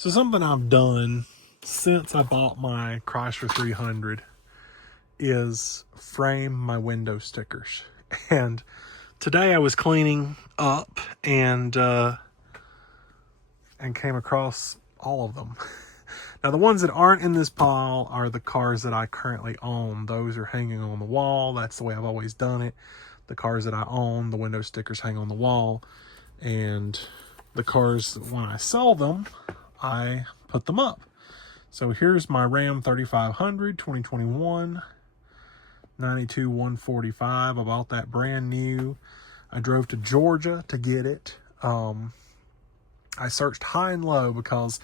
So something I've done since I bought my Chrysler 300 is frame my window stickers. And today I was cleaning up and came across all of them. Now the ones that aren't in this pile are the cars that I currently own. Those are hanging on the wall. That's the way I've always done it. The cars that I own, the window stickers hang on the wall. And the cars, when I sell them, I put them up. So here's my Ram 3500 2021 92 145. I bought that brand new. I drove to Georgia to get it. I searched high and low because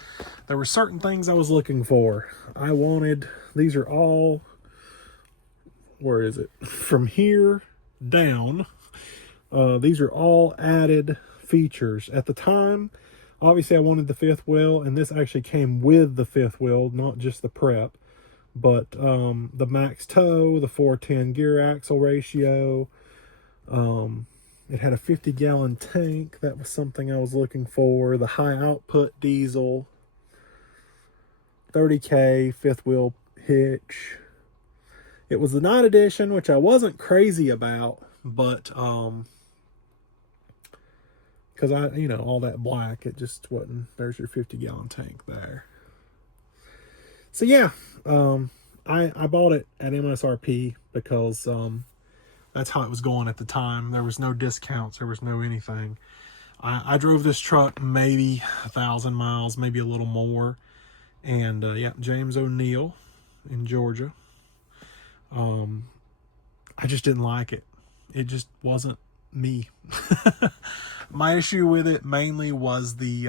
there were certain things I was looking for. I wanted, these are all, where is it? From here down, these are all added features. At the time, obviously I wanted the fifth wheel, and this actually came with the fifth wheel, not just the prep. But the max tow, the 410 gear axle ratio, it had a 50-gallon tank. That was something I was looking for. The high output diesel, 30K, fifth wheel hitch. It was the night edition, which I wasn't crazy about, but because all that black, it just wasn't. There's your 50-gallon tank there. So yeah, I bought it at MSRP because that's how it was going at the time. There was no discounts. There was no anything. I drove this truck maybe 1,000 miles, maybe a little more. And yeah, James O'Neill in Georgia. I just didn't like it. It just wasn't me. My issue with it mainly was the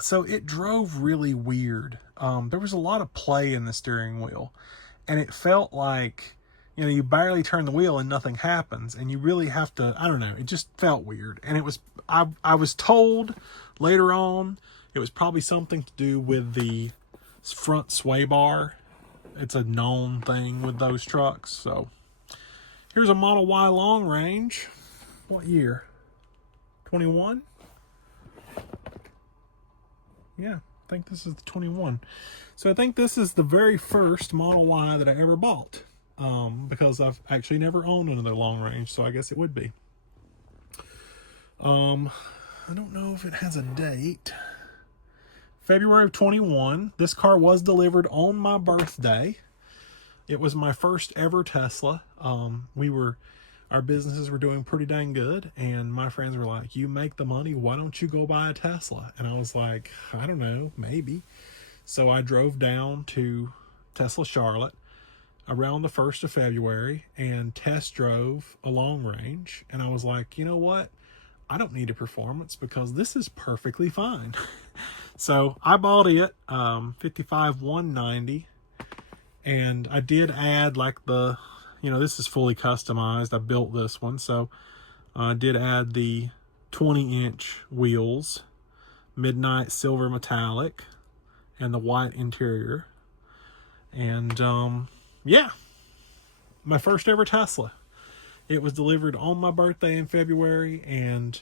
so it drove really weird. There was a lot of play in the steering wheel, and it felt like, you barely turn the wheel and nothing happens, and you really have to, I don't know, it just felt weird. And it was, I was told later on, it was probably something to do with the front sway bar. It's a known thing with those trucks. So here's a Model Y long range. What year? 21? Yeah, I think this is the 21. So I think this is the very first Model Y that I ever bought, because I've actually never owned another long range, so I guess it would be. I don't know if it has a date. February of 21. This car was delivered on my birthday. It was my first ever Tesla. Our businesses were doing pretty dang good, and my friends were like, you make the money, why don't you go buy a Tesla? And I was like, I don't know, maybe. So I drove down to Tesla Charlotte around the 1st of February and test drove a long range. And I was like, you know what? I don't need a performance because this is perfectly fine. So I bought it, 55,190. And I did add like the, this is fully customized. I built this one. So I did add the 20-inch wheels, midnight silver metallic, and the white interior. And yeah, my first ever Tesla. It was delivered on my birthday in February, and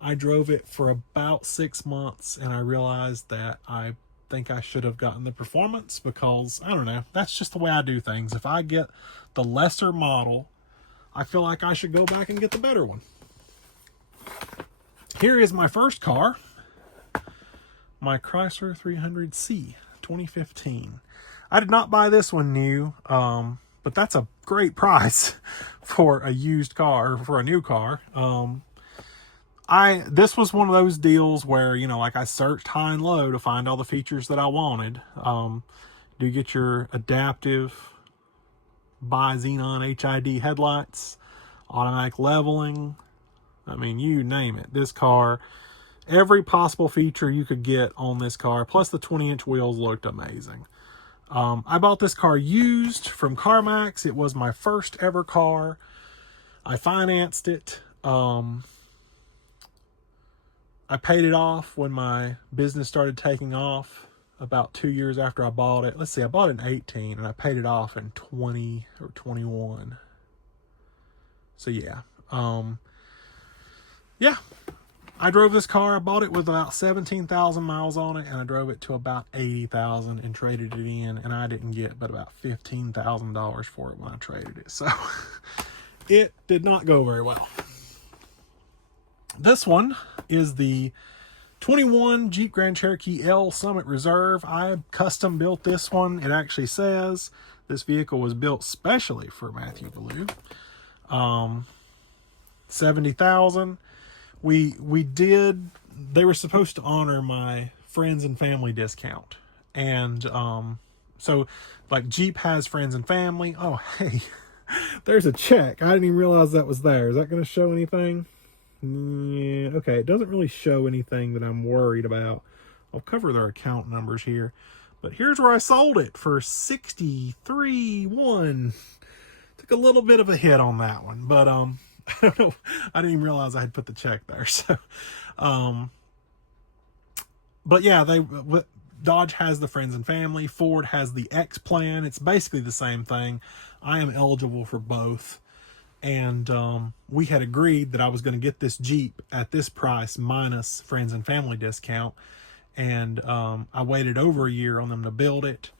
I drove it for about 6 months, and I realized that I think I should have gotten the performance because, I don't know, that's just the way I do things. If I get the lesser model, I feel like I should go back and get the better one. Here is my first car, my Chrysler 300C 2015. I did not buy this one new, but that's a great price for a used car, for a new car. This was one of those deals where, like I searched high and low to find all the features that I wanted. Do get your adaptive bi-xenon HID headlights, automatic leveling. I mean, you name it. This car, every possible feature you could get on this car, plus the 20-inch wheels looked amazing. I bought this car used from CarMax. It was my first ever car. I financed it. I paid it off when my business started taking off about 2 years after I bought it. Let's see, I bought it in 18 and I paid it off in 20 or 21. So yeah. Yeah. I drove this car. I bought it with about 17,000 miles on it, and I drove it to about 80,000 and traded it in, and I didn't get but about $15,000 for it when I traded it. So it did not go very well. This one is the 21 Jeep Grand Cherokee L Summit Reserve. I custom built this one. It actually says this vehicle was built specially for Matthew Ballou. 70,000. They were supposed to honor my friends and family discount. And so like Jeep has friends and family. Oh, hey, there's a check. I didn't even realize that was there. Is that going to show anything? Yeah, okay, it doesn't really show anything that I'm worried about. I'll cover their account numbers here. But here's where I sold it for $63,100. Took a little bit of a hit on that one, but I don't know. I didn't even realize I had put the check there. So, but yeah, Dodge has the friends and family. Ford has the X plan. It's basically the same thing. I am eligible for both. And we had agreed that I was going to get this Jeep at this price minus friends and family discount. And I waited over a year on them to build it.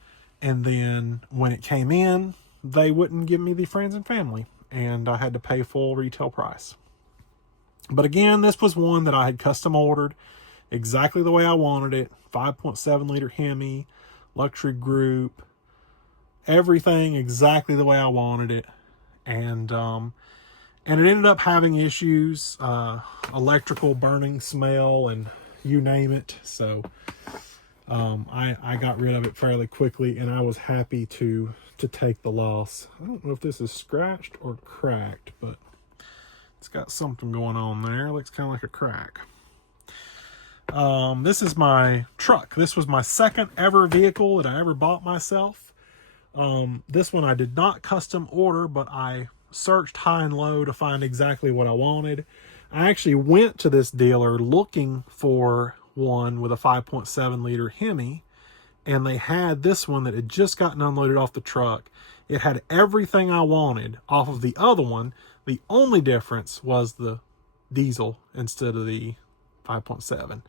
And then when it came in, they wouldn't give me the friends and family. And I had to pay full retail price. But again, this was one that I had custom ordered exactly the way I wanted it. 5.7 liter Hemi, luxury group, everything exactly the way I wanted it. And it ended up having issues, electrical burning, smell, and you name it. So I got rid of it fairly quickly, and I was happy to take the loss. I don't know if this is scratched or cracked, but it's got something going on there. It looks kind of like a crack. This is my truck. This was my second ever vehicle that I ever bought myself. This one I did not custom order, but I searched high and low to find exactly what I wanted. I actually went to this dealer looking for one with a 5.7 liter Hemi, and they had this one that had just gotten unloaded off the truck. It had everything I wanted off of the other one. The only difference was the diesel instead of the 5.7.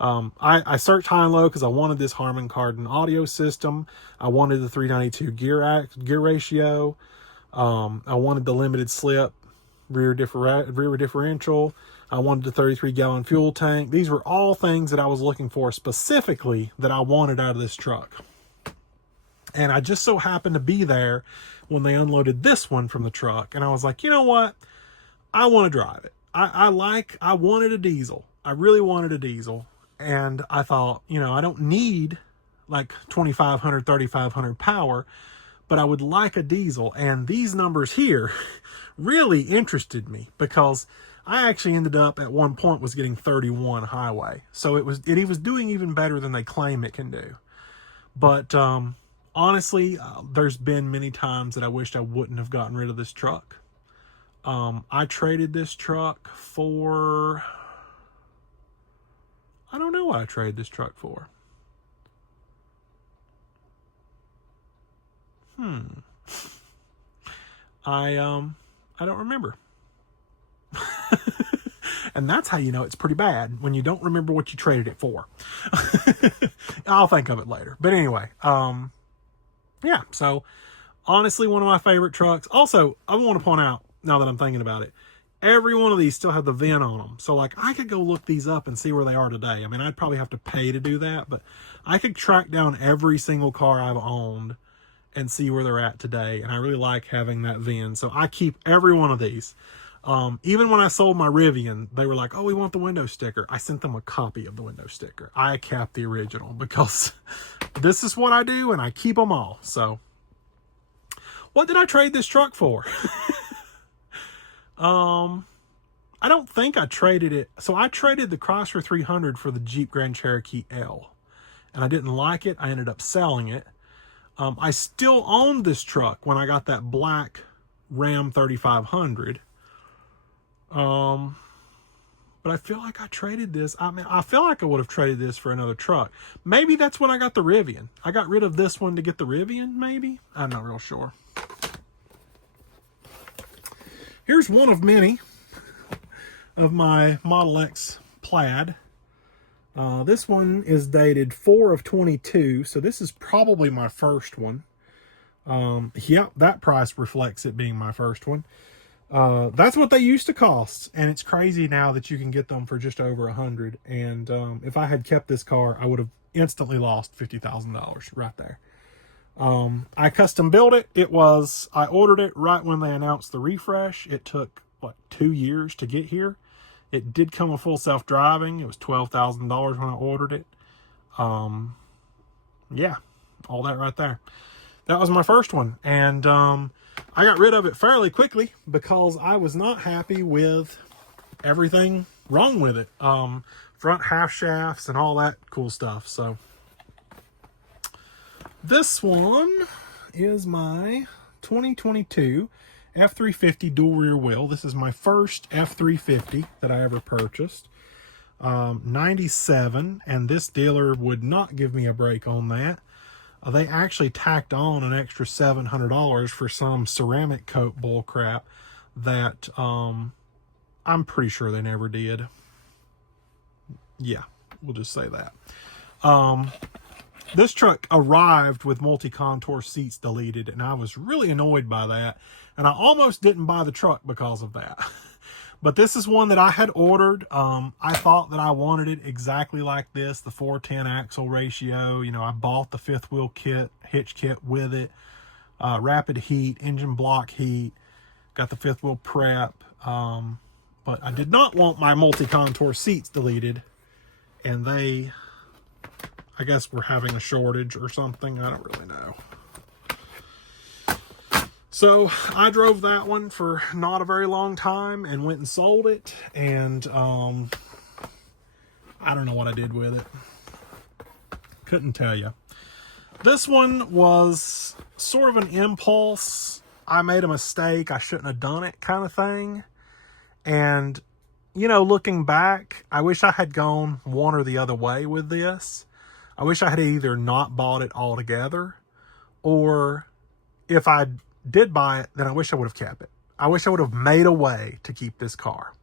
I searched high and low because I wanted this Harman Kardon audio system. I wanted the 392 gear ratio. I wanted the limited slip rear differential. I wanted the 33-gallon fuel tank. These were all things that I was looking for specifically that I wanted out of this truck. And I just so happened to be there when they unloaded this one from the truck. And I was like, you know what? I want to drive it. I wanted a diesel. I really wanted a diesel. And I thought, I don't need like 2,500, 3,500 power, but I would like a diesel. And these numbers here really interested me because I actually ended up at one point was getting 31 highway. So it was doing even better than they claim it can do. But honestly, there's been many times that I wished I wouldn't have gotten rid of this truck. I traded this truck for, I don't know what I traded this truck for. I don't remember. And that's how you know it's pretty bad, when you don't remember what you traded it for. I'll think of it later. But anyway, yeah, so honestly, one of my favorite trucks. Also, I want to point out, now that I'm thinking about it, every one of these still have the VIN on them. So like I could go look these up and see where they are today. I mean, I'd probably have to pay to do that, but I could track down every single car I've owned and see where they're at today. And I really like having that VIN. So I keep every one of these. Even when I sold my Rivian, they were like, oh, we want the window sticker. I sent them a copy of the window sticker. I kept the original because this is what I do and I keep them all. So what did I trade this truck for? I don't think I traded it. So I traded the Chrysler 300 for the Jeep Grand Cherokee L, and I didn't like it. I ended up selling it. I still owned this truck when I got that black Ram 3500. But I feel like I traded this. I mean, I feel like I would have traded this for another truck. Maybe that's when I got the Rivian. I got rid of this one to get the Rivian, maybe? I'm not real sure. Here's one of many of my Model X Plaid. This one is dated 4 of 22, so this is probably my first one. Yep, that price reflects it being my first one. That's what they used to cost, and it's crazy now that you can get them for just over $100. And if I had kept this car, I would have instantly lost $50,000 right there. I custom built it. I ordered it right when they announced the refresh. It took what, 2 years to get here. It did come with full self-driving. It was $12,000 when I ordered it. Yeah, all that right there. That was my first one, and I got rid of it fairly quickly because I was not happy with everything wrong with it. Front half shafts and all that cool stuff. So this one is my 2022 F350 dual rear wheel. This is my first F350 that I ever purchased. 97, and this dealer would not give me a break on that. They actually tacked on an extra $700 for some ceramic coat bull crap that I'm pretty sure they never did. Yeah, we'll just say that. This truck arrived with multi-contour seats deleted, and I was really annoyed by that. And I almost didn't buy the truck because of that. But this is one that I had ordered. I thought that I wanted it exactly like this, the 410 axle ratio. You know, I bought the fifth wheel kit, hitch kit with it, rapid heat, engine block heat, got the fifth wheel prep. But I did not want my multi-contour seats deleted, and they, I guess, were having a shortage or something. I don't really know. So I drove that one for not a very long time and went and sold it. And I don't know what I did with it. Couldn't tell you. This one was sort of an impulse. I made a mistake. I shouldn't have done it kind of thing. And, you know, looking back, I wish I had gone one or the other way with this. I wish I had either not bought it altogether, or if I did buy it, then I wish I would have kept it. I wish I would have made a way to keep this car.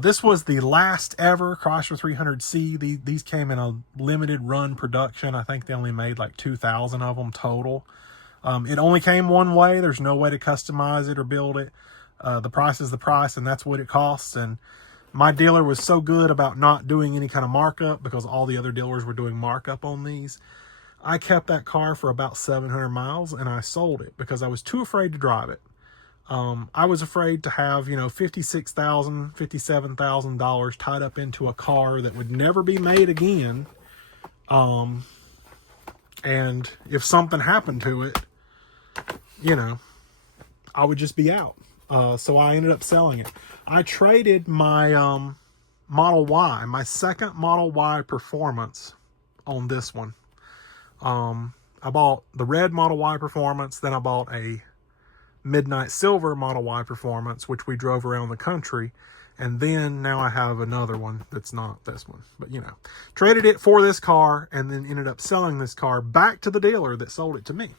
This was the last ever Chrysler 300C. These came in a limited run production. I think they only made like 2,000 of them total. It only came one way. There's no way to customize it or build it. The price is the price, and that's what it costs. And my dealer was so good about not doing any kind of markup, because all the other dealers were doing markup on these. I kept that car for about 700 miles and I sold it because I was too afraid to drive it. I was afraid to have, you know, $56,000, $57,000 tied up into a car that would never be made again. And if something happened to it, you know, I would just be out. So I ended up selling it. I traded my Model Y, my second Model Y Performance, on this one. I bought the red Model Y Performance, then I bought a midnight silver Model Y Performance, which we drove around the country, and then now I have another one that's not this one. But, you know, traded it for this car and then ended up selling this car back to the dealer that sold it to me.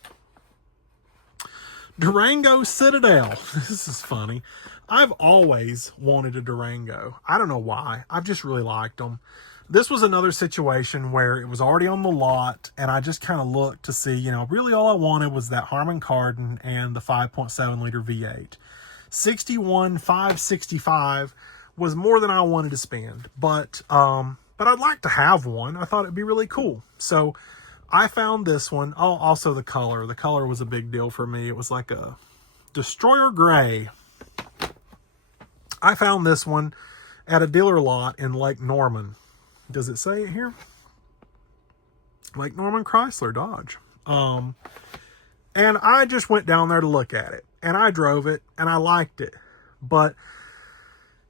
Durango Citadel. This is funny. I've always wanted a Durango. I don't know why. I've just really liked them. This was another situation where it was already on the lot, and I just kind of looked to see, you know, really all I wanted was that Harman Kardon and the 5.7 liter V8. $61,565 was more than I wanted to spend, but I'd like to have one. I thought it'd be really cool. So I found this one. Oh, also the color. The color was a big deal for me. It was like a Destroyer Gray. I found this one at a dealer lot in Lake Norman. Does it say it here? Lake Norman Chrysler Dodge. And I just went down there to look at it. And I drove it, and I liked it. But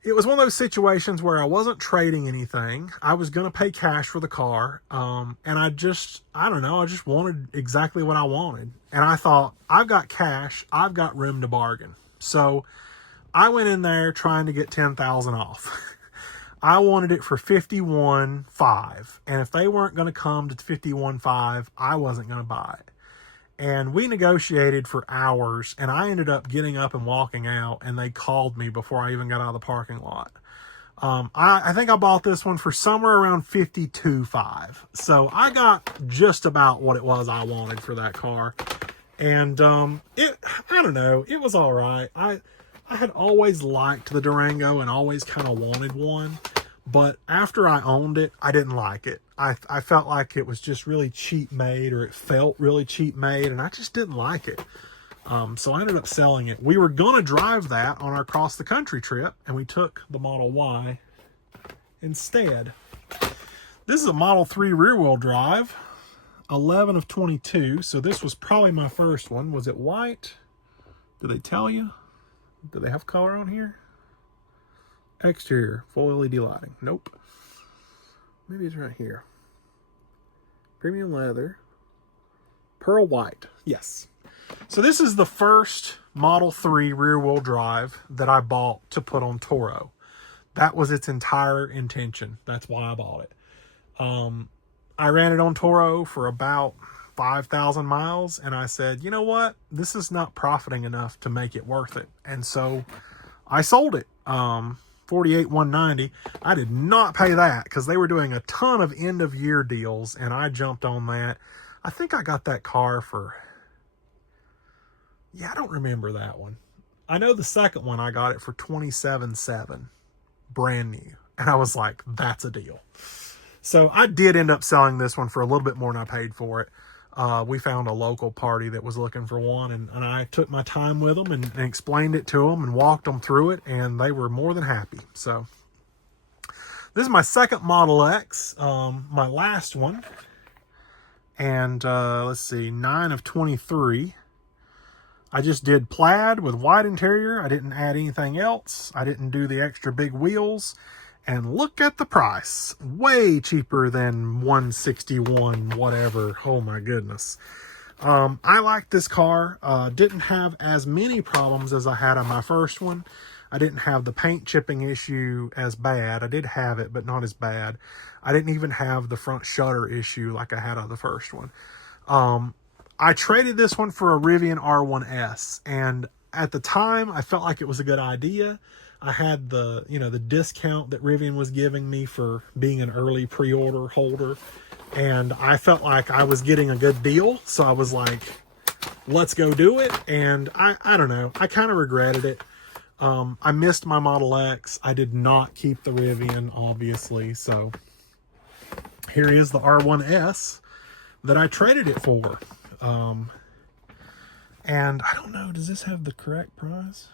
it was one of those situations where I wasn't trading anything. I was going to pay cash for the car. And I don't know, I just wanted exactly what I wanted. And I thought, I've got cash, I've got room to bargain. So I went in there trying to get $10,000 off. I wanted it for $51,500. And if they weren't going to come to $51,500, I wasn't going to buy it. And we negotiated for hours, and I ended up getting up and walking out, and they called me before I even got out of the parking lot. I think I bought this one for somewhere around $52,500. So I got just about what it was I wanted for that car. And I don't know, it was all right. I had always liked the Durango and always kind of wanted one. But after I owned it, I didn't like it. I felt like it was just really cheap made, or it felt really cheap made, and I just didn't like it. So I ended up selling it. We were going to drive that on our cross the country trip, and we took the Model Y instead. This is a Model 3 rear wheel drive, 11 of 22. So this was probably my first one. Was it white? Did they tell you? Do they have color on here? Exterior, full LED lighting. Nope. Maybe it's right here. Premium leather. Pearl white. Yes. So this is the first Model 3 rear-wheel drive that I bought to put on Toro. That was its entire intention. That's why I bought it. I ran it on Toro for about 5,000 miles, and I said, you know what? This is not profiting enough to make it worth it. And so I sold it. $48,190. I did not pay that because they were doing a ton of end-of-year deals, and I jumped on that. I think I got that car for... Yeah, I don't remember that one. I know the second one, I got it for $27,700, brand new. And I was like, that's a deal. So I did end up selling this one for a little bit more than I paid for it. We found a local party that was looking for one, and I took my time with them and explained it to them and walked them through it, and they were more than happy. So this is my second Model X, my last one. And let's see, 9 of 23. I just did plaid with white interior. I didn't add anything else. I didn't do the extra big wheels. And look at the price. Way cheaper than $161 whatever. Oh my goodness. I like this car. Didn't have as many problems as I had on my first one. I didn't have the paint chipping issue as bad. I did have it, but not as bad. I didn't even have the front shutter issue like I had on the first one. I traded this one for a Rivian R1S, and at the time I felt like it was a good idea. I had the, the discount that Rivian was giving me for being an early pre-order holder, and I felt like I was getting a good deal, so I was like, let's go do it. And I don't know, I kind of regretted it. I missed my Model X. I did not keep the Rivian, obviously, so here is the R1S that I traded it for. And I don't know, does this have the correct price?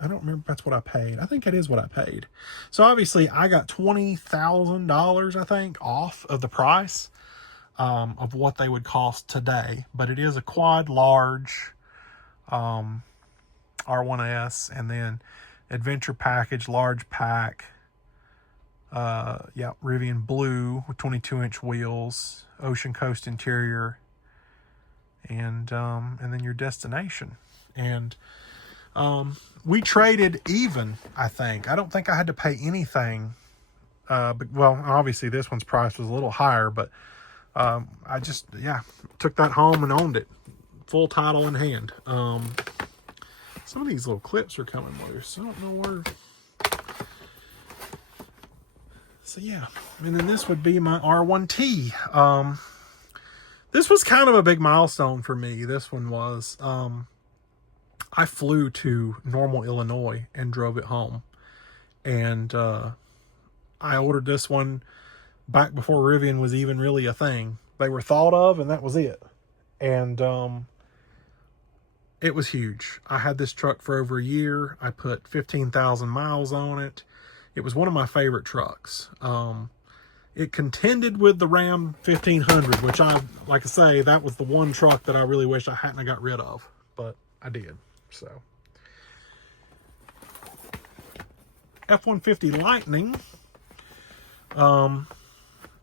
I don't remember if that's what I paid. I think it is what I paid. So obviously I got $20,000, I think, off of the price of what they would cost today. But it is a quad large R1S, and then adventure package, large pack. Yeah, Rivian blue with 22-inch wheels, ocean coast interior, and then your destination. And we traded even, I think. I don't think I had to pay anything. But, well, obviously this one's price was a little higher, but I just, took that home and owned it. Full title in hand. Some of these little clips are coming loose. I don't know where. So, yeah. And then this would be my R1T. This was kind of a big milestone for me. This one was. I flew to Normal, Illinois and drove it home. And I ordered this one back before Rivian was even really a thing. They were thought of, and that was it. And it was huge. I had this truck for over a year. I put 15,000 miles on it. It was one of my favorite trucks. It contended with the Ram 1500, which like I say, that was the one truck that I really wish I hadn't got rid of, but I did. So F-150 Lightning,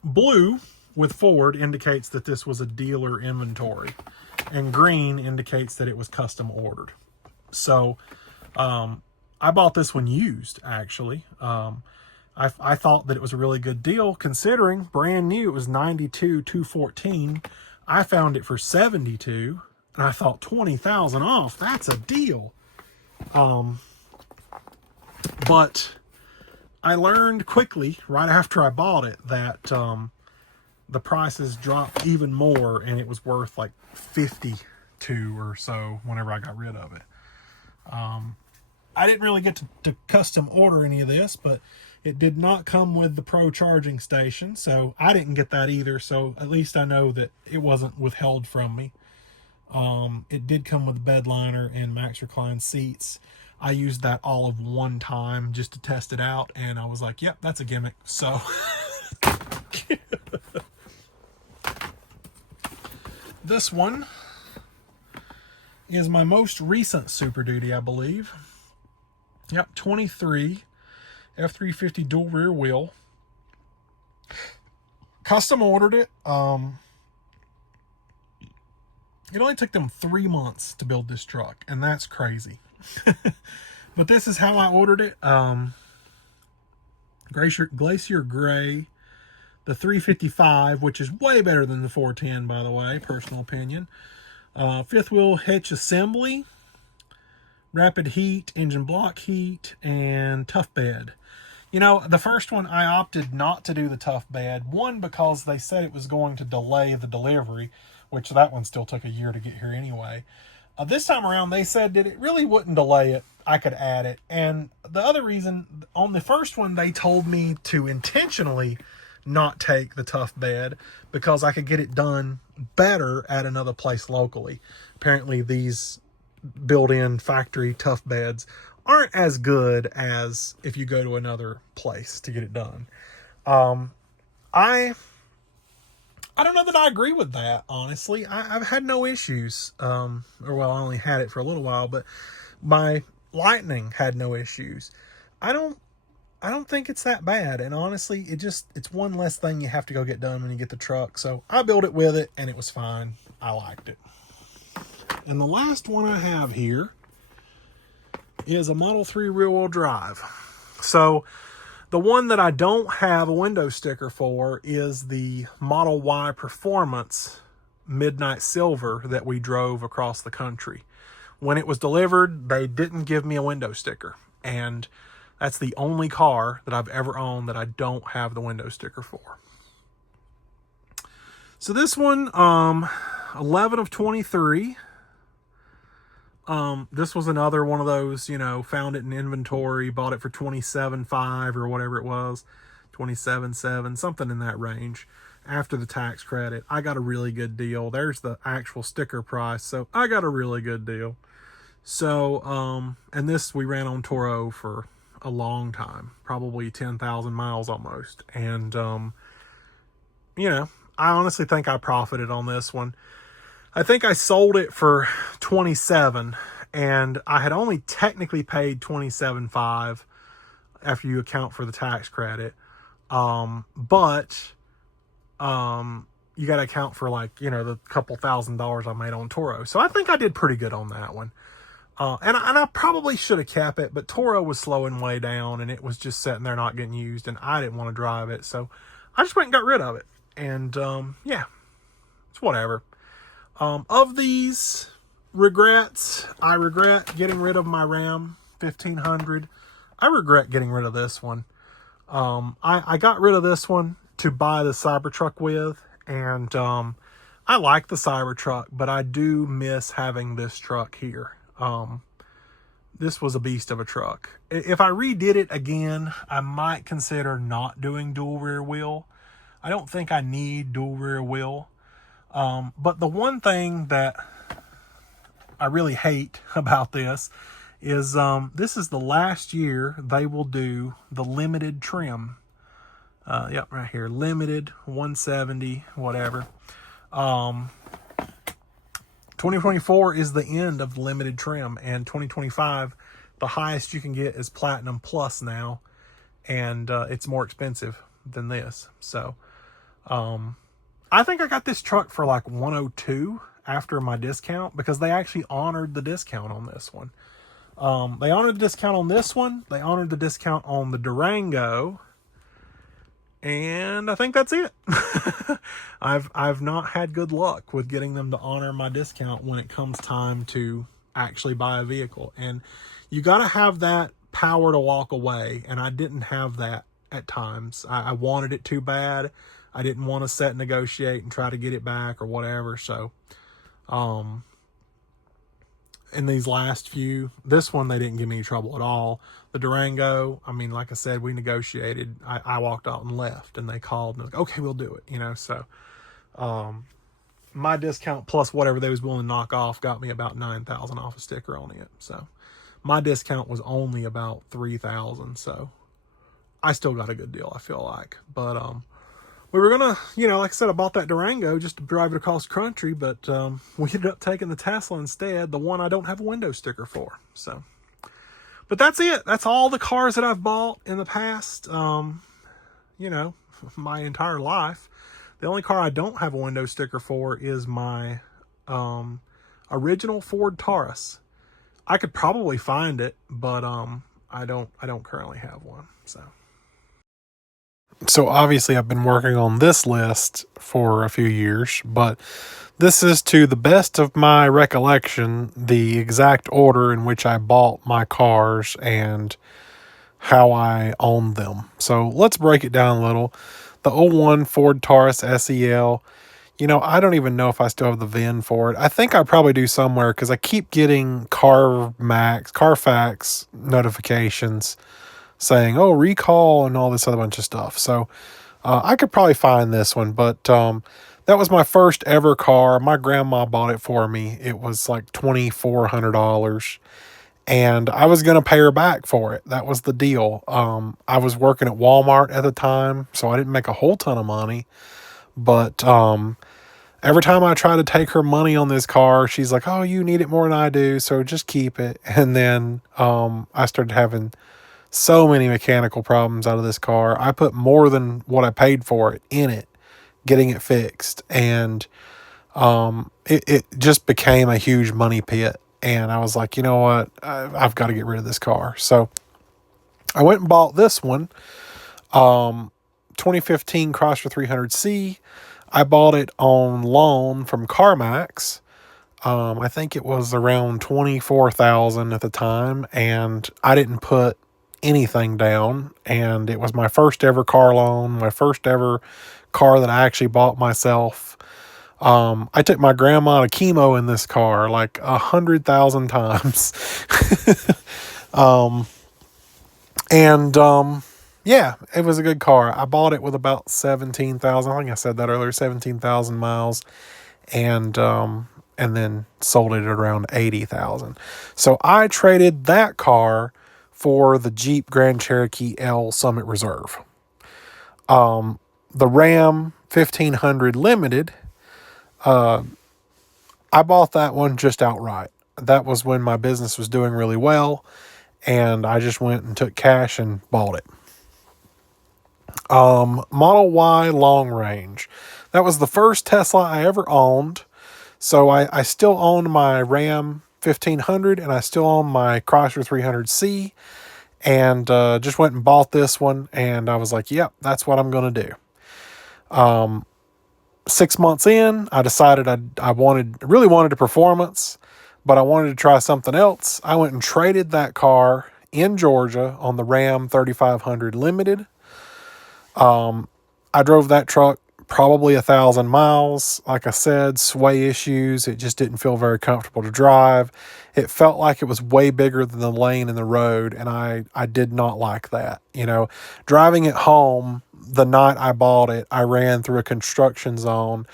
blue with Ford indicates that this was a dealer inventory, and green indicates that it was custom ordered. So I bought this one used, actually. I thought that it was a really good deal, considering brand new it was $92,214. I found it for $72,000. And I thought, 20,000 off, that's a deal. But I learned quickly, right after I bought it, that the prices dropped even more, and it was worth like $52 or so whenever I got rid of it. I didn't really get to custom order any of this, but it did not come with the Pro charging station, so I didn't get that either, so at least I know that it wasn't withheld from me. It did come with bed liner and max recline seats. I used that all of one time just to test it out, and I was like, yep, that's a gimmick. So this one is my most recent Super Duty, I believe. Yep, 23 F350 dual rear wheel. Custom ordered it. It only took them 3 months to build this truck, and that's crazy. But this is how I ordered it. Glacier Gray, the 355, which is way better than the 410, by the way, personal opinion. Fifth wheel hitch assembly, rapid heat, engine block heat, and tough bed. You know, the first one I opted not to do the tough bed. One, because they said it was going to delay the delivery, which that one still took a year to get here anyway. This time around, they said that it really wouldn't delay it. I could add it. And the other reason, on the first one, they told me to intentionally not take the tough bed because I could get it done better at another place locally. Apparently, these built-in factory tough beds aren't as good as if you go to another place to get it done. I don't know that I agree with that, honestly. I've had no issues. I only had it for a little while, but my Lightning had no issues. I don't think it's that bad. And honestly, it's one less thing you have to go get done when you get the truck. So I built it with it, and it was fine. I liked it. And the last one I have here is a Model 3 rear-wheel drive. So the one that I don't have a window sticker for is the Model Y Performance Midnight Silver that we drove across the country. When it was delivered, they didn't give me a window sticker. And that's the only car that I've ever owned that I don't have the window sticker for. So this one, 11 of 23. This was another one of those, found it in inventory, bought it for $27,500 or whatever it was, $27,700, something in that range. After the tax credit, I got a really good deal. There's the actual sticker price, so I got a really good deal. So, and this we ran on Turo for a long time, probably 10,000 miles almost. And, I honestly think I profited on this one. I think I sold it for $27,000, and I had only technically paid $27,500 after you account for the tax credit. But you got to account for the couple $1,000s I made on Turo. So I think I did pretty good on that one. And I probably should have kept it, but Turo was slowing way down, and it was just sitting there not getting used, and I didn't want to drive it. So I just went and got rid of it. And yeah, it's whatever. Of these regrets, I regret getting rid of my Ram 1500. I regret getting rid of this one. I got rid of this one to buy the Cybertruck with, and I like the Cybertruck, but I do miss having this truck here. This was a beast of a truck. If I redid it again, I might consider not doing dual rear wheel. I don't think I need dual rear wheel. But the one thing that I really hate about this is this is the last year they will do the limited trim. Yep, right here, limited 170, whatever. 2024 is the end of the limited trim, and 2025, the highest you can get is Platinum Plus now, and it's more expensive than this. So, I think I got this truck for like $102 after my discount, because they actually honored the discount on this one. They honored the discount on this one. They honored the discount on the Durango. And I think that's it. I've not had good luck with getting them to honor my discount when it comes time to actually buy a vehicle. And you got to have that power to walk away, and I didn't have that at times. I wanted it too bad. I didn't want to set negotiate and try to get it back or whatever. So, in these last few, this one, they didn't give me any trouble at all. The Durango, I mean, like I said, we negotiated. I walked out and left, and they called and like, okay, we'll do it, so my discount plus whatever they was willing to knock off got me about $9,000 off a sticker on it. So my discount was only about $3,000, so I still got a good deal, I feel like. But we were gonna, like I said, I bought that Durango just to drive it across the country, but we ended up taking the Tesla instead, the one I don't have a window sticker for. So, but that's it. That's all the cars that I've bought in the past, my entire life. The only car I don't have a window sticker for is my original Ford Taurus. I could probably find it, but I don't currently have one. So obviously I've been working on this list for a few years, but this is, to the best of my recollection, the exact order in which I bought my cars and how I owned them. So let's break it down a little. The 01 Ford Taurus SEL, I don't even know if I still have the VIN for it. I think I probably do somewhere, because I keep getting Carfax notifications saying, oh, recall and all this other bunch of stuff. So I could probably find this one, but that was my first ever car. My grandma bought it for me. It was like $2,400, and I was going to pay her back for it. That was the deal. I was working at Walmart at the time, so I didn't make a whole ton of money, but every time I try to take her money on this car, she's like, oh, you need it more than I do, so just keep it. And then I started having so many mechanical problems out of this car. I put more than what I paid for it in it, getting it fixed. And it just became a huge money pit. And I was like, you know what? I've got to get rid of this car. So I went and bought this one. 2015 Chrysler 300C. I bought it on loan from CarMax. I think it was around $24,000 at the time, and I didn't put anything down, and it was my first ever car loan, my first ever car that I actually bought myself. I took my grandma to chemo in this car like 100,000 times. Yeah, it was a good car. I bought it with about 17,000. I think I said that earlier, 17,000 miles, and then sold it at around 80,000. So I traded that car for the Jeep Grand Cherokee L Summit Reserve. The Ram 1500 Limited, I bought that one just outright. That was when my business was doing really well, and I just went and took cash and bought it. Model Y Long Range. That was the first Tesla I ever owned. So I still own my Ram 1500, and I still own my Chrysler 300C, and just went and bought this one, and I was like, yep, that's what I'm going to do. 6 months in, I decided I really wanted a performance, but I wanted to try something else. I went and traded that car in Georgia on the Ram 3500 Limited. I drove that truck probably 1,000 miles. Like I said, sway issues. It just didn't feel very comfortable to drive. It felt like it was way bigger than the lane in the road, and I did not like that. Driving it home the night I bought it, I ran through a construction zone,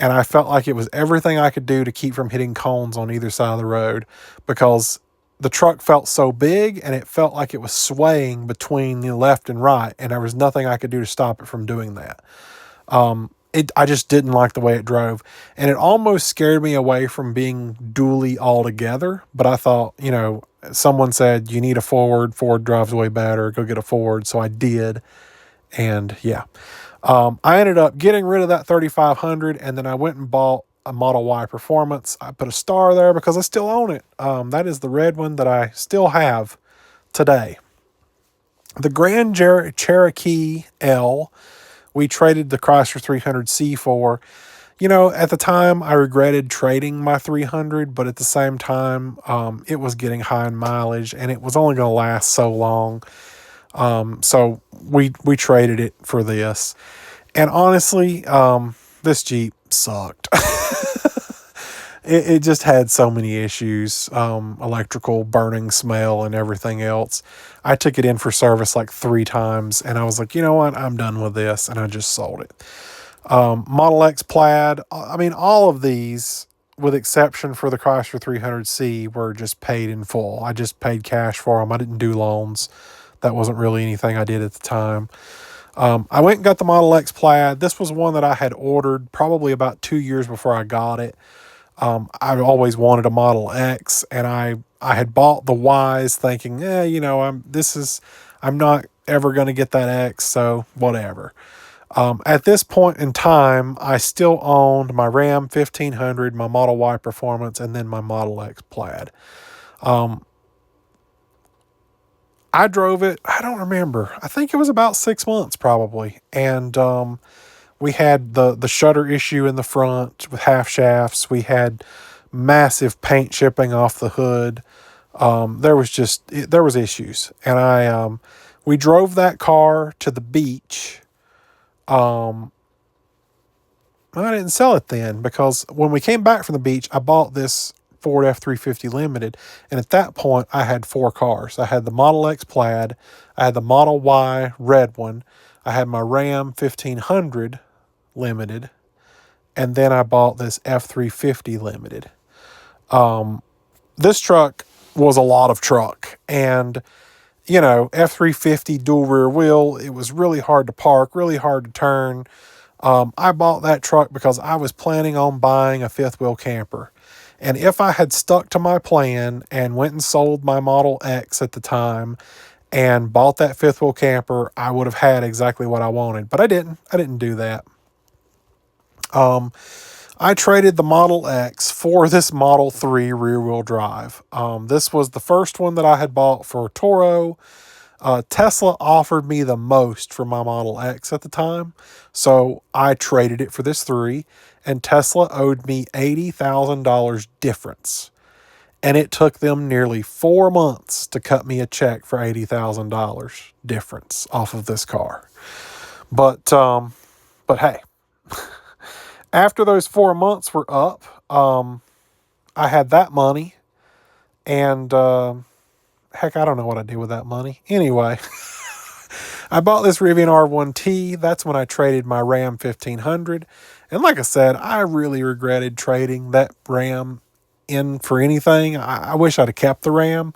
and I felt like it was everything I could do to keep from hitting cones on either side of the road, because the truck felt so big, and it felt like it was swaying between the left and right, and there was nothing I could do to stop it from doing that. I just didn't like the way it drove, and it almost scared me away from being dually altogether. But I thought, someone said, you need a Ford. Ford drives way better. Go get a Ford. So I did. And yeah, I ended up getting rid of that 3500, and then I went and bought a Model Y Performance. I put a star there because I still own it. That is the red one that I still have today. The Grand Cherokee L, we traded the Chrysler 300C for. At the time, I regretted trading my 300, but at the same time, it was getting high in mileage, and it was only going to last so long. So we traded it for this. And honestly, this Jeep sucked. It just had so many issues, electrical, burning smell, and everything else. I took it in for service like 3 times, and I was like, you know what, I'm done with this, and I just sold it. Model X Plaid, I mean, all of these, with exception for the Chrysler 300C, were just paid in full. I just paid cash for them. I didn't do loans. That wasn't really anything I did at the time. I went and got the Model X Plaid. This was one that I had ordered probably about 2 years before I got it. I always wanted a Model X, and I had bought the Ys thinking, I'm not ever going to get that X, so whatever. At this point in time, I still owned my Ram 1500, my Model Y Performance, and then my Model X Plaid. I drove it, I don't remember. I think it was about 6 months probably. And we had the shutter issue in the front with half shafts. We had massive paint chipping off the hood. There was issues. And we drove that car to the beach. I didn't sell it then, because when we came back from the beach, I bought this Ford F-350 Limited, and at that point, I had 4 cars. I had the Model X Plaid, I had the Model Y red one, I had my Ram 1500 Limited, and then I bought this F-350 Limited. This truck was a lot of truck, and F-350 dual rear wheel, it was really hard to park, really hard to turn. I bought that truck because I was planning on buying a 5th wheel camper. And if I had stuck to my plan and went and sold my Model X at the time and bought that 5th wheel camper, I would have had exactly what I wanted. But I didn't. I didn't do that. I traded the Model X for this Model 3 rear wheel drive. This was the first one that I had bought for Toro. Tesla offered me the most for my Model X at the time, so I traded it for this 3, and Tesla owed me $80,000 difference. And it took them nearly 4 months to cut me a check for $80,000 difference off of this car. But hey, after those 4 months were up, I had that money, and heck, I don't know what I did with that money. Anyway, I bought this Rivian R1T. That's when I traded my Ram 1500. And like I said, I really regretted trading that Ram in for anything. I wish I'd have kept the Ram.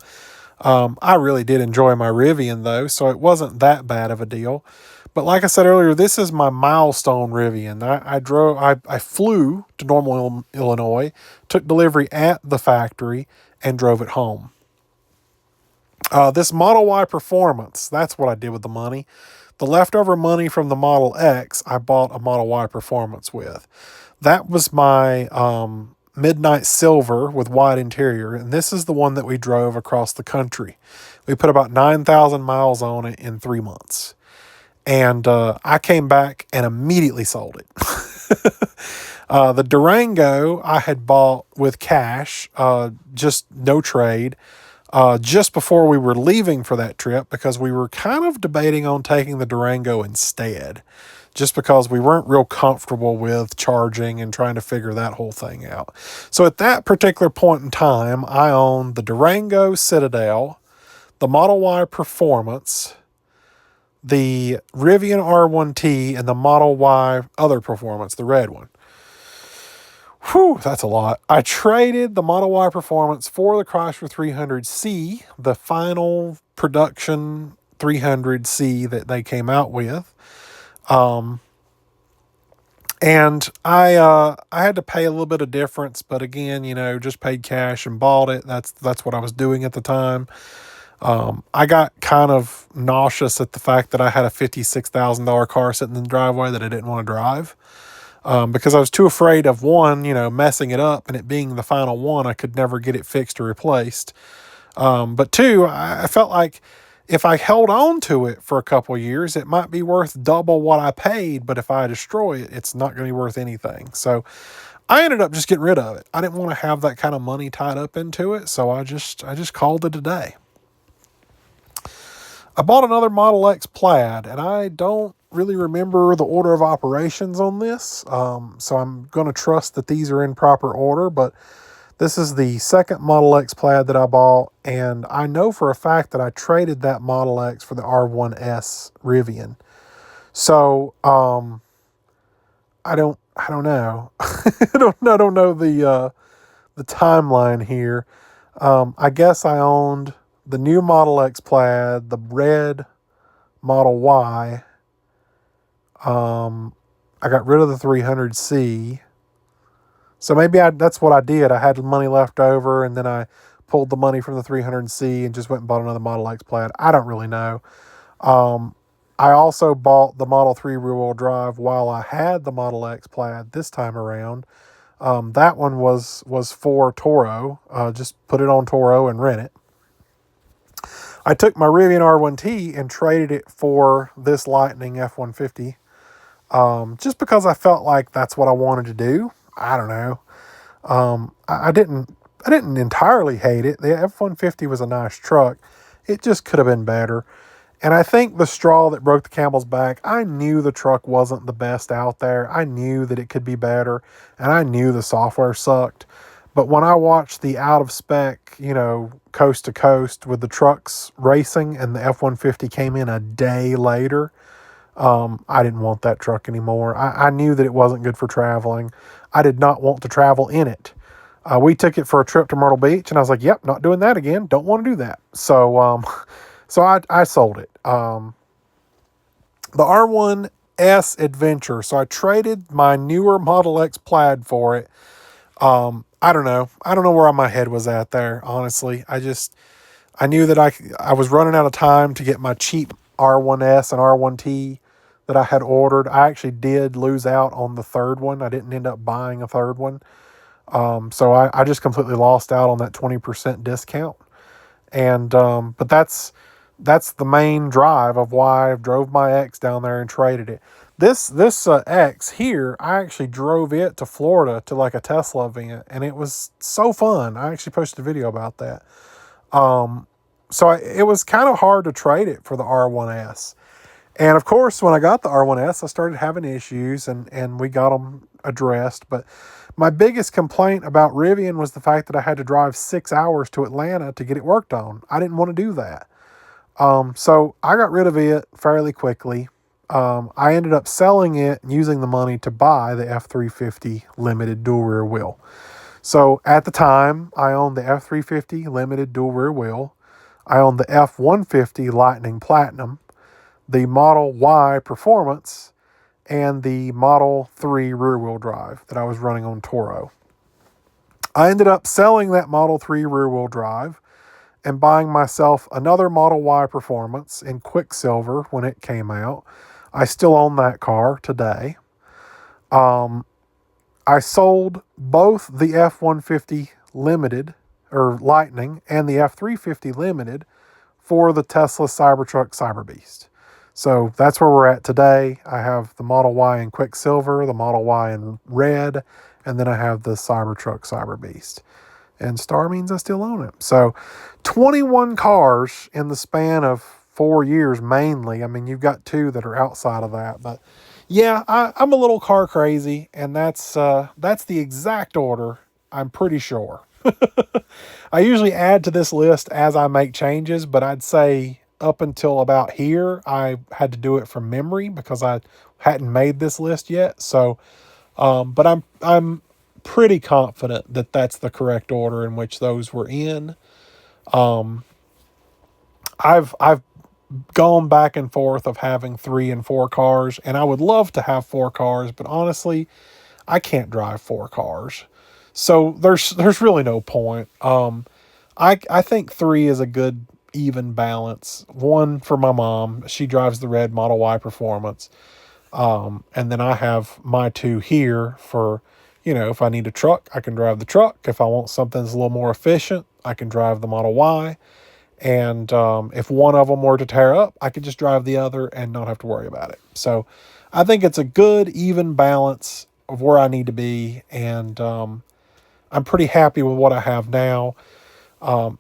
I really did enjoy my Rivian though, so it wasn't that bad of a deal. But like I said earlier, this is my milestone Rivian. I flew to Normal, Illinois, took delivery at the factory, and drove it home. This Model Y Performance, that's what I did with the money. The leftover money from the Model X, I bought a Model Y Performance with. That was my Midnight Silver with white interior, and this is the one that we drove across the country. We put about 9,000 miles on it in 3 months. And I came back and immediately sold it. The Durango I had bought with cash, just no trade, just before we were leaving for that trip, because we were kind of debating on taking the Durango instead, just because we weren't real comfortable with charging and trying to figure that whole thing out. So at that particular point in time, I owned the Durango Citadel, the Model Y Performance, the Rivian R1T, and the Model Y other Performance, the red one. Whew, that's a lot. I traded the Model Y Performance for the Chrysler 300C, the final production 300C that they came out with. And I had to pay a little bit of difference, but again, just paid cash and bought it. That's what I was doing at the time. I got kind of nauseous at the fact that I had a $56,000 car sitting in the driveway that I didn't want to drive. Because I was too afraid of one, messing it up and it being the final one. I could never get it fixed or replaced. But two, I felt like if I held on to it for a couple of years, it might be worth double what I paid. But if I destroy it, it's not going to be worth anything. So I ended up just getting rid of it. I didn't want to have that kind of money tied up into it. So I just called it a day. I bought another Model X Plaid, and I don't really remember the order of operations on this. So I'm going to trust that these are in proper order, but this is the second Model X Plaid that I bought, and I know for a fact that I traded that Model X for the R1S Rivian. So, I don't know. I don't know the timeline here. I guess I owned the new Model X Plaid, the red Model Y. I got rid of the 300C. So maybe that's what I did. I had money left over, and then I pulled the money from the 300C and just went and bought another Model X Plaid. I don't really know. I also bought the Model 3 rear-wheel drive while I had the Model X Plaid this time around. That one was for Toro. Just put it on Toro and rent it. I took my Rivian R1T and traded it for this Lightning F-150. Just because I felt like that's what I wanted to do. I don't know. I didn't entirely hate it. The F-150 was a nice truck. It just could have been better. And I think the straw that broke the camel's back, I knew the truck wasn't the best out there. I knew that it could be better, and I knew the software sucked. But when I watched the out of spec, coast to coast with the trucks racing, and the F-150 came in a day later, I didn't want that truck anymore. I knew that it wasn't good for traveling. I did not want to travel in it. We took it for a trip to Myrtle Beach, and I was like, yep, not doing that again. Don't want to do that. So I sold it. The R1S Adventure. So I traded my newer Model X Plaid for it. I don't know. I don't know where my head was at there, honestly. I knew that I was running out of time to get my cheap R1S and R1T that I had ordered. I actually did lose out on the third one. I didn't end up buying a third one. So I just completely lost out on that 20% discount. And, but that's the main drive of why I drove my X down there and traded it. This X here, I actually drove it to Florida to like a Tesla event, and it was so fun. I actually posted a video about that. It was kind of hard to trade it for the R1S. And of course, when I got the R1S, I started having issues, and we got them addressed. But my biggest complaint about Rivian was the fact that I had to drive 6 hours to Atlanta to get it worked on. I didn't want to do that. So I got rid of it fairly quickly. I ended up selling it and using the money to buy the F350 Limited dual rear wheel. So at the time, I owned the F350 Limited dual rear wheel. I owned the F150 Lightning Platinum, the Model Y Performance, and the Model 3 rear-wheel drive that I was running on Toro. I ended up selling that Model 3 rear-wheel drive and buying myself another Model Y Performance in Quicksilver when it came out. I still own that car today. I sold both the F-150 Limited, or Lightning, and the F-350 Limited for the Tesla Cybertruck Cyberbeast. So that's where we're at today. I have the Model Y in Quicksilver, the Model Y in red, and then I have the Cybertruck Cyberbeast. And star means I still own it. So 21 cars in the span of 4 years mainly. I mean, you've got 2 that are outside of that. But yeah, I'm a little car crazy, and that's the exact order, I'm pretty sure. I usually add to this list as I make changes, but I'd say up until about here, I had to do it from memory because I hadn't made this list yet. So, but I'm pretty confident that that's the correct order in which those were in. I've gone back and forth of having 3 and 4 cars, and I would love to have 4 cars, but honestly, I can't drive 4 cars. So there's really no point. I think 3 is a good even balance. 1 for my mom. She drives the red Model Y Performance. And then I have my 2 here for, if I need a truck, I can drive the truck. If I want something that's a little more efficient, I can drive the Model Y. And if one of them were to tear up, I could just drive the other and not have to worry about it. So I think it's a good, even balance of where I need to be. And I'm pretty happy with what I have now.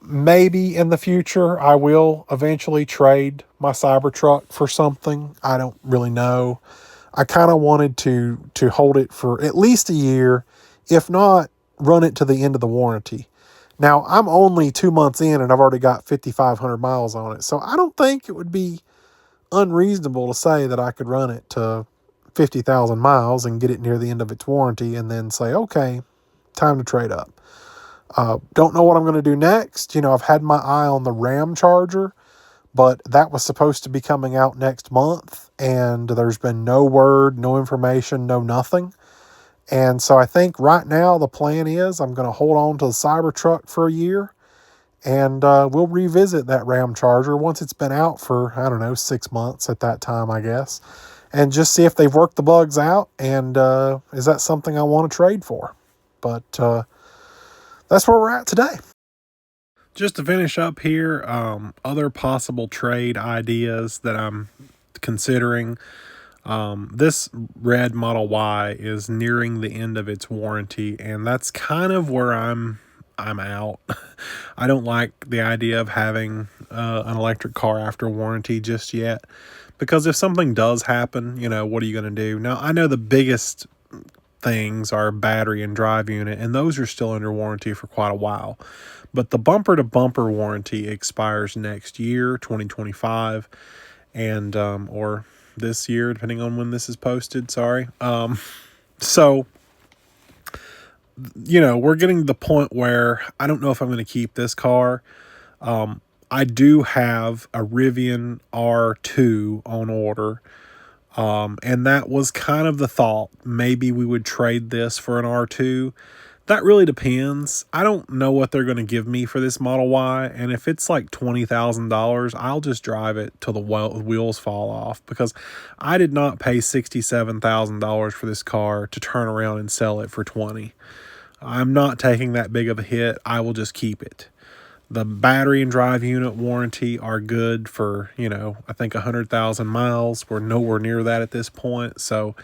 Maybe in the future, I will eventually trade my Cybertruck for something. I don't really know. I kind of wanted to hold it for at least a year, if not run it to the end of the warranty. Now, I'm only 2 months in and I've already got 5,500 miles on it. So I don't think it would be unreasonable to say that I could run it to 50,000 miles and get it near the end of its warranty and then say, okay, time to trade up. Don't know what I'm going to do next. I've had my eye on the Ram Charger, but that was supposed to be coming out next month, and there's been no word, no information, no nothing. And so I think right now the plan is I'm going to hold on to the Cybertruck for a year, and we'll revisit that Ram Charger once it's been out for, 6 months at that time, I guess, and just see if they've worked the bugs out, and is that something I want to trade for. But that's where we're at today. Just to finish up here, other possible trade ideas that I'm considering. This red Model Y is nearing the end of its warranty, and that's kind of where I'm out. I don't like the idea of having an electric car after warranty just yet, because if something does happen, what are you going to do? Now, I know the biggest things are battery and drive unit, and those are still under warranty for quite a while. But the bumper to bumper warranty expires next year, 2025, and or this year, depending on when this is posted. Sorry. So we're getting to the point where I don't know if I'm going to keep this car. I do have a Rivian R2 on order. And that was kind of the thought. Maybe we would trade this for an R2. That really depends. I don't know what they're going to give me for this Model Y. And if it's like $20,000, I'll just drive it till the wheels fall off, because I did not pay $67,000 for this car to turn around and sell it for $20,000. I'm not taking that big of a hit. I will just keep it. The battery and drive unit warranty are good for, I think 100,000 miles. We're nowhere near that at this point. So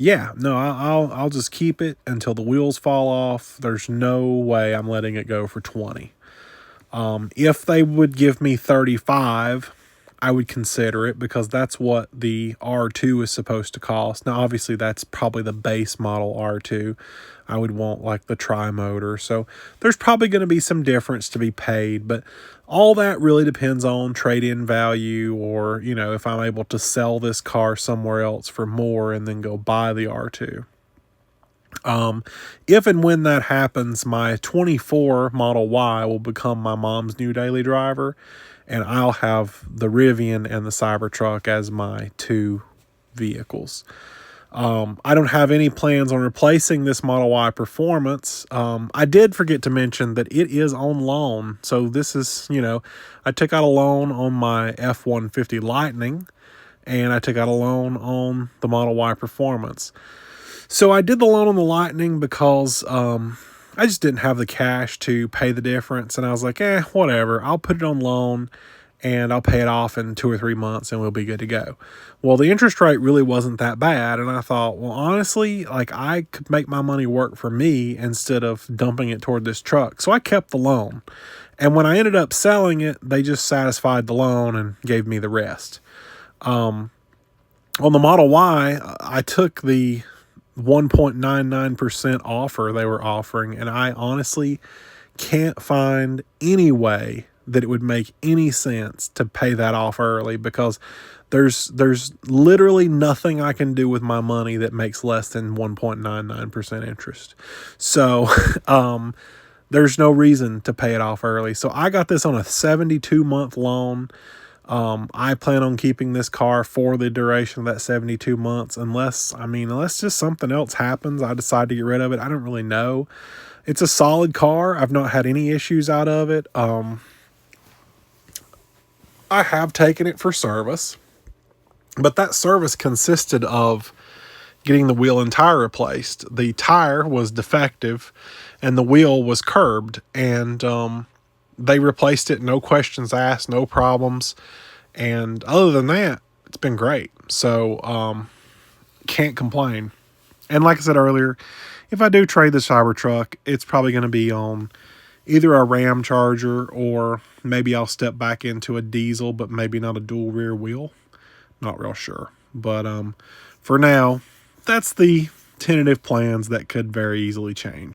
yeah, no, I'll just keep it until the wheels fall off. There's no way I'm letting it go for 20. If they would give me 35, I would consider it, because that's what the R2 is supposed to cost. Now, obviously, that's probably the base model R2. I would want like the tri-motor. So there's probably going to be some difference to be paid, but all that really depends on trade-in value, or, if I'm able to sell this car somewhere else for more and then go buy the R2. If and when that happens, my 24 Model Y will become my mom's new daily driver, and I'll have the Rivian and the Cybertruck as my two vehicles. I don't have any plans on replacing this Model Y Performance. I did forget to mention that it is on loan. So this is, I took out a loan on my F-150 Lightning, and I took out a loan on the Model Y Performance. So I did the loan on the Lightning because I just didn't have the cash to pay the difference. And I was like, whatever. I'll put it on loan, and I'll pay it off in 2 or 3 months, and we'll be good to go. Well, the interest rate really wasn't that bad, and I thought, well, honestly, like, I could make my money work for me instead of dumping it toward this truck. So I kept the loan. And when I ended up selling it, they just satisfied the loan and gave me the rest. On the Model Y, I took the 1.99% offer they were offering, and I honestly can't find any way that it would make any sense to pay that off early, because there's literally nothing I can do with my money that makes less than 1.99% interest. So there's no reason to pay it off early. So I got this on a 72-month loan. I plan on keeping this car for the duration of that 72 months, unless just something else happens. I decide to get rid of it. I don't really know. It's a solid car. I've not had any issues out of it. I have taken it for service, but that service consisted of getting the wheel and tire replaced. The tire was defective and the wheel was curbed, and they replaced it, no questions asked, no problems. And other than that, it's been great. So, can't complain. And like I said earlier, if I do trade the Cybertruck, it's probably going to be on either a Ram Charger, or maybe I'll step back into a diesel, but maybe not a dual rear wheel. Not real sure. But for now, that's the tentative plans that could very easily change.